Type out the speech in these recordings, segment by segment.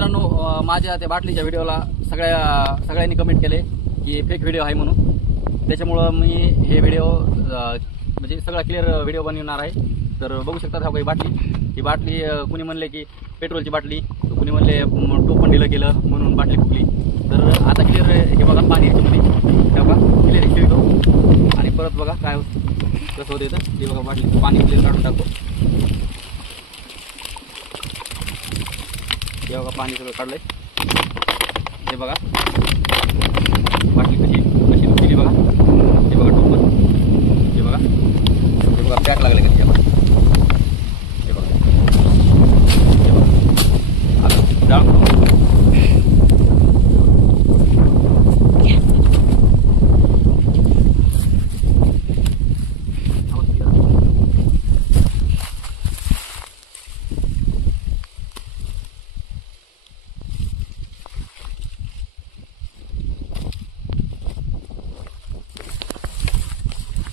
मित्रांनो, माझ्या त्या बाटलीच्या व्हिडिओला सगळ्यांनी कमेंट केले की फेक व्हिडिओ आहे म्हणून. त्याच्यामुळं मी हे व्हिडिओ म्हणजे सगळा क्लिअर व्हिडिओ बनवणार आहे. तर बघू शकता हा काही बाटली, ही बाटली कुणी म्हणले की पेट्रोलची बाटली, कुणी म्हणले टोपण ढिलं केलं म्हणून बाटली फुटली. तर आता क्लिअर हे बघा पाणी याच्यामध्ये, हे बघा क्लिअर ठेवतो आणि परत बघा काय कसं होतं इथं. हे बघा बाटली पाणी क्लिअर काढून टाकतो. हे बघा पाणी सगळं काढलंय. हे बघा बाटली कशी केली बघा. हे बघा टोपण, हे बघा पॅक लागले का. हे बघा आता जाळ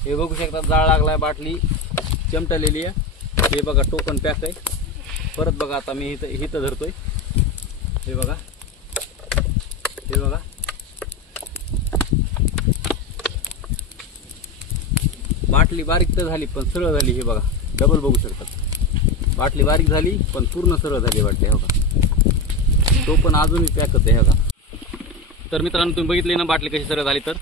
हे बघू शकता जाळ लागलाय, बाटली चमटलेली आहे. हे बघा टोकन पॅक आहे. परत बघा आता मी इथं धरतोय. हे बघा, हे बघा बाटली बारीक तर झाली पण सरळ झाली. हे बघा डबल बघू शकता, बाटली बारीक झाली पण पूर्ण सरळ झाली बाटली. हे बघा तो पण अजूनही पॅकच आहे. हे बघा तर मित्रांनो, तुम्ही बघितले ना बाटली कशी सरळ झाली. तर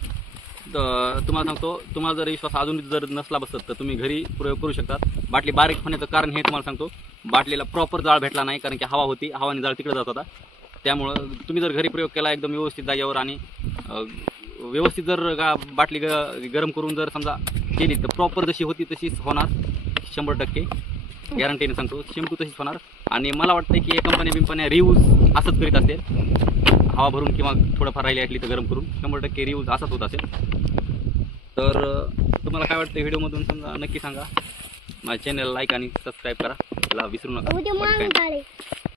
तुम्हाला सांगतो, तुम्हाला जर विश्वास अजून जर नसला बसत तर तुम्ही घरी प्रयोग करू शकता. बाटली बारीक होण्याचं कारण हे तुम्हाला सांगतो, बाटलीला प्रॉपर जाळ भेटला नाही, कारण की हवा होती, हवाने जाळ तिकडे जात होता. त्यामुळं तुम्ही जर घरी प्रयोग केला एकदम व्यवस्थित जागेवर आणि व्यवस्थित जर बाटली गरम करून जर समजा केली तर प्रॉपर जशी होती तशीच होणार. 100% गॅरंटीने सांगतो, शेमटू तशीच होणार. आणि मला वाटतं की कंपन्या रियूज असंच करीत असेल, हवा भरून किंवा थोडंफार राहिली असली तर गरम करून 100% रियूज असाच होत असेल. तर तुम्हाला काय वाटतं व्हिडिओमधून समजा नक्की सांगा. माझ्या चॅनलला लाईक आणि सबस्क्राईब करा, त्याला विसरू नका.